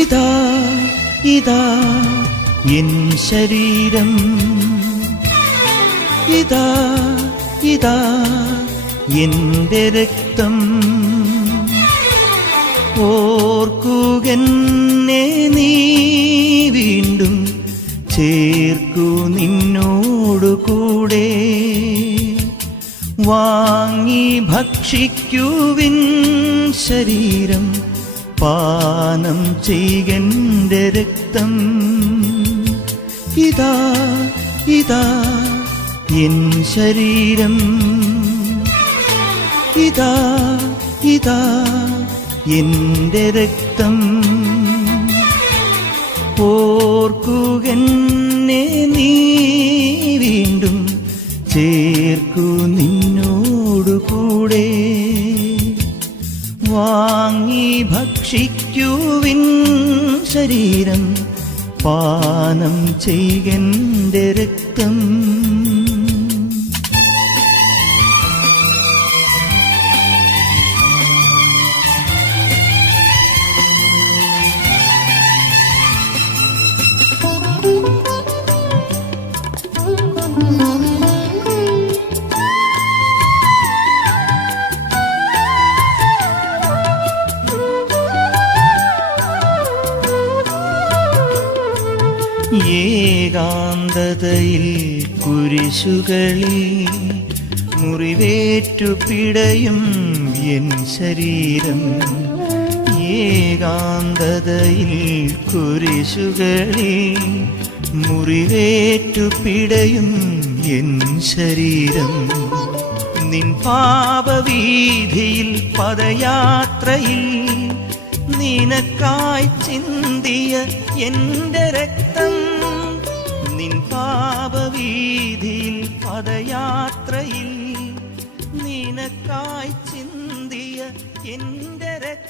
ഇതാ ഇതാ എൻ ശരീരം. ഇതാ ഇതാ എന്റെ രക്തം. ഓർക്കുകന്നെ നീ വീണ്ടും ചേർക്കൂ നിന്നോടു കൂടെ. വാങ്ങി ഭക്ഷിക്കുവിൻ ശരീരം പാനം ചെയ്യന്റെ രക്തം. ഇതാ ഇതാ എൻ ശരീരം. ഇതാ ഇതാ എന്റെ രക്തം. ഓർക്കുക നീ വീണ്ടും ചേർക്കു നിന്നോടു വാങ്ങി ഭക്ഷിക്കുവിൻ ശരീരം പാനം ചെയ്യന്റെ രക്തം. ഏകാന്തതയിൽ കുരിശുകളിൽ മുറിവേറ്റു പിടയും എൻ ശരീരം. ഏകാന്തതയിൽ കുരിശുകളിൽ മുറിവേറ്റു പിടയും എൻ ശരീരം. നിൻ പാപവീതിയിൽ പദയാത്രയിൽ നിനക്കായി ചിന്തിയ എന്റെ രക്തം നിൻ പാപവീതിയിൽ പദയാത്രയിൽ നിനക്കായി ചിന്തിയ എന്റെ രക്തം